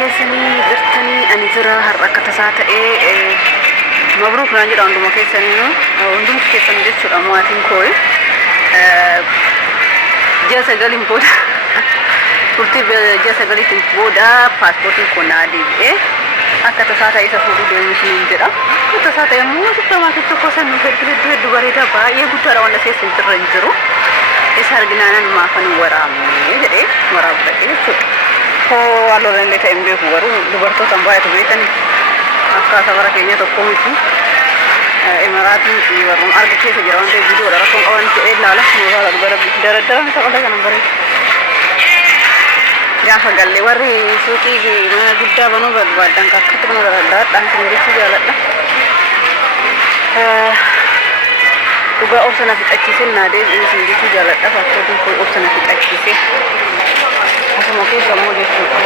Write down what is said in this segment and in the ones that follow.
كيسني درتني أنا زرا هرقة ساعة مبروك ناجر عندهم كيسني عندهم كيسني جت شو أمواتين كوي جالس قالين بود kurti jasa gali tin boda passportin konadi akka sata isa fudu do mishin jira kata sata yamu supermarket to kosan no heddu barida ba ye gutara wala se sentir ranjiro isar ginanan ma fan waram jere waram take ko allora le tembe waru dubarto tambaya to betan akka sabara kenya to komiti emarati waru arge ke jira wonde video dara kon awan ke lala no wala dara dara sakala kan bare gaafa galle warri suuqii mana guddaa banuu barbaadan akkatti mana garaadhaan singirichi jaaladha dhugaa obsana fixachiiseen naadee singirichi jaaladha fakkootiin kun obsana fixachiisee asuma keessa ammoo jechuudha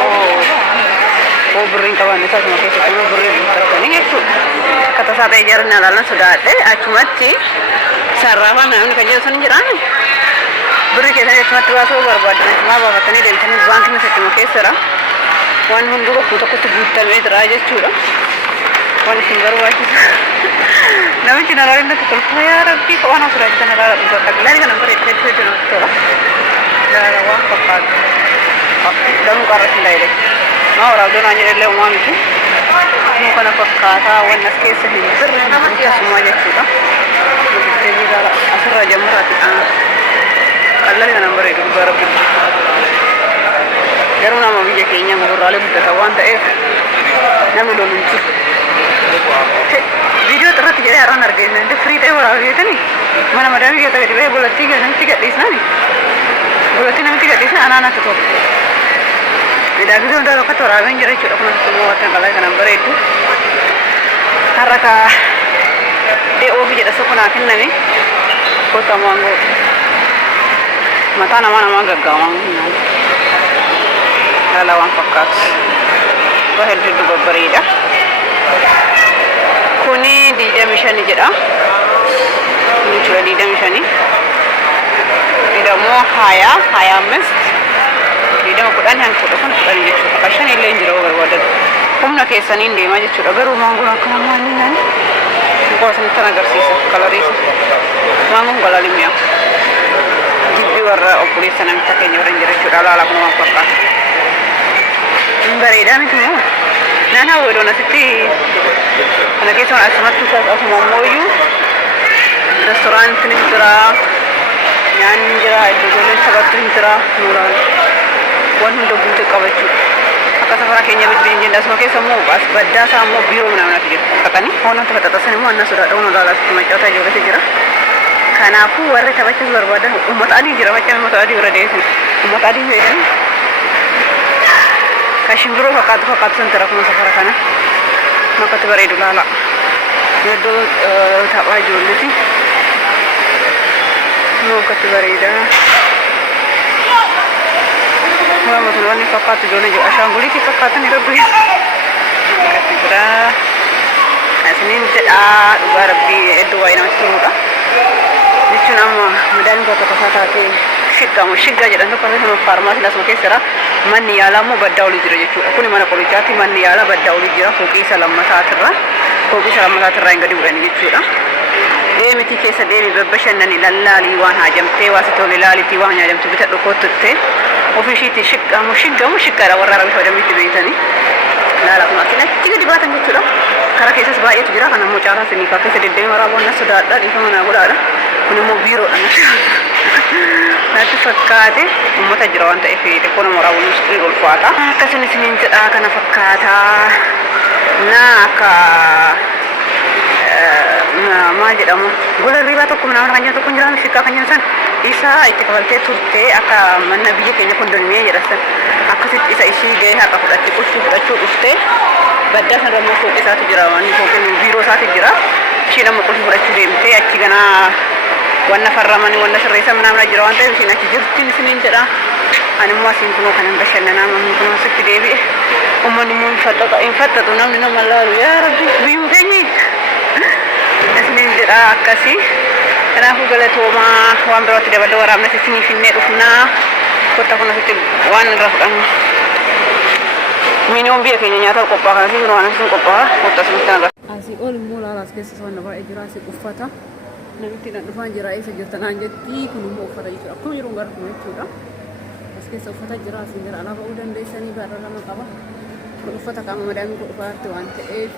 oo birriin qaban isaa asuma keessa immoo birriin buufatanii jechuudha akka tasaa ta'e jarri naalaalan sodaadhe achumatti sarraafaa namni kan jedhu sun jiraani بري كذا اسمه تواسو بربادنا ما بابتني دلتني بانك में सच्ची मुके सरा वन हुंडू को कुछ गुट्टा में राजे चूड़ा one singer vice नवी चैनल वाले ने तो यार अभी कौन हो रहा है चैनल वाला तो अगला का नंबर इतने थे ना थोड़ा यार वो पक्का दम कर रही है ना और अब दोनों आने ले उमा मिली मुझे ना पक्का था वन नस्के से ही ना मुझे समाज चूड़ा मुझे भी ज़रा असर जमरा थी Allah dengan nomor itu barang itu. Jarum nama bijak kayaknya ngobrol itu kawan tak nama dulu itu. Video terus jadi orang hargai nanti free time orang itu nih. Mana mana kita jadi boleh tiga di sana nih. Boleh tiga di sana anak-anak itu. Tidak gitu udah lokat orang yang jadi curang semua orang kalau dengan nomor itu. Haraka dia jadi sekolah akhir nih. Kota Manggo. Mata nama gaggawang lawan fakat bahar itu berberida kuni di jamishan jeda ini cuma di jamishan ini tidak mau haya mes tidak mau kudan yang kudan itu kasih ini lenjero berwadah kumna kesan ini macam cura baru manggung aku nama ini nanti kau sentara bersisa kalau risu manggung kalau limia warra opuli sanam take nyoran jere curala ala kuma pakka ngare dan itu nana wodo na siti ana ke son asmat tu asma moyu restaurant ni jira yan jira itu jole sabat jira nuran wan hundo bunte kawachu aka safara kenya bit bin jenda smoke samu bas badda samu biro na na tije katani hono to tata sanu anna sudah ono dala kuma jota jore jira kanafu warra tabacha barbada ummat ali jira macam ummat ali ora deh ummat ali ini kashimbro fakat sentara kuma safara kana maka tu bare dulala yedo tawa jolati no katu bare ida mama tulani fakat jolne jo ashanguli ki fakat ni rabbi katra asnin ta rabbi edo waina turuka Dicun amma mudan ko to kata ke shigga jadan to pare no farmasi la soke sera man yala mo badawli jira jechu akuni mana ko jati man yala badawli jira ko ki salam masaatra ngadi urani jechu da miti ke sadeni babbashan nani lallali wan hajamte wasito lilali ti wan hajamte bita do ko tutte ofishiti shigga ra warra rabi hodamiti beitani lala kuma kina tiga dibatan jechu da kara kesas baayet jira kana mo cara sini ka kese de mara wonna sudada di mana gudara kuni mo biro nanti fakkate ummata jira wanta efeete kono mo rawul musti gol fata kasini sinin tada kana fakkata naka ma jedhamu gola riba tokko mana kanya tokko jiran fikka kanya san isa itti kabalte turte aka manna biyya keenya kun dolmee jedhasan akkasit isa ishii gahee haqa fudhatte fudhachuu dhufte badda sana rammoo fooqi isaatu jira waan fooqin biiroo isaatu jira ishii nama qulfi fudhachuu deemte achi ganaa wanna farramani wanna sirreessa manamna jira waan ta'eef isheen achi jirtin isiniin jedha animmoo asiin kunoo kanan bashannanaa mamni kunoo sitti deebi'e ummanni immoo hin faxxatu namni nama laalu yaa rabbi biyyuu keenyi isiniin jedha akkasii kanaafuu galatoomaa waan birootti daballee waraabna isiniif hinnee dhufnaa kotta kun asitti waan irraa fudhannu Minion biya keenya nyaata qophaa'a fi waan asiin qophaa'a wanta asitti nagar. Asii ol immoo laalaas keessa soonna baay'ee jira asii uffata namitti dhan dhufaan jira eessa jirtan aan jetti kun immoo uffata jechuudha akkuma yeroo gartuu jechuudha as keessa uffata jira asii jira alaabaa ba'uu dandeessanii barra lama qaba kun uffata qaama madaamii kun dhufaatti waan ta'eef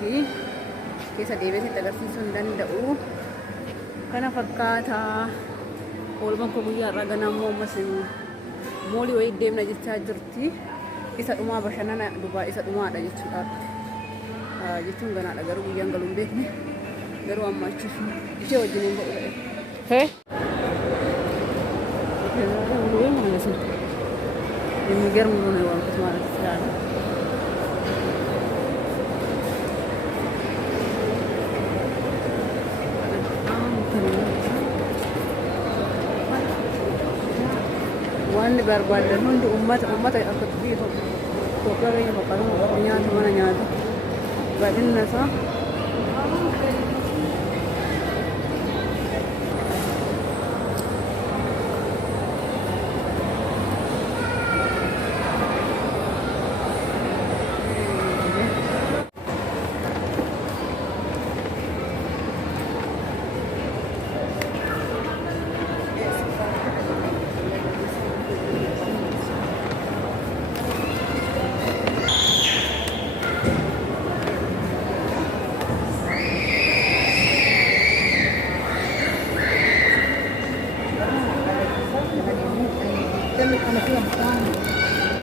keessa deebiitti agarsiisuu hin danda'u kana fakkaata oolmaan koo guyyaa irraa ganammoo ammas moolii wayii deemna jechaa jirti. Isa dhumaa bashannana Dubaay isa dhumaadha jechuudha. Jechuun ganaadha garuu guyyaan galuun beekne garuu amma achi ishee wajjin hin ba'u ta'e. Hee? የሚገርም ነው የዋልኩት ማለት ይችላል። waan barbaadan hundi ummata akka biyya tokko tokko biyya bakka tokko nyaata mana nyaata baadhinna isaa